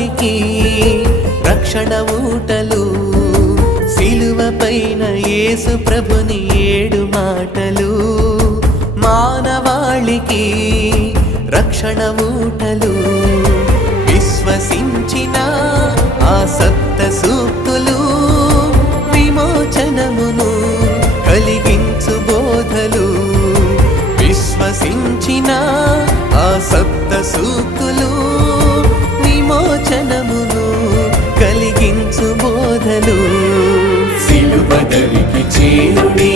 మానవాళికి రక్షణ ఊటలు సిలువపైన యేసు ప్రభుని ఏడు మాటలు మానవాళికి రక్షణ ఊటలు. విశ్వసించిన ఆ సప్త సూక్తులు విమోచనమును కలిగించు బోధలు. విశ్వసించిన ఆ సప్త సూక్తులు విమోచనమును కలిగించు బోధలు. సిలువదరికి చేరుడి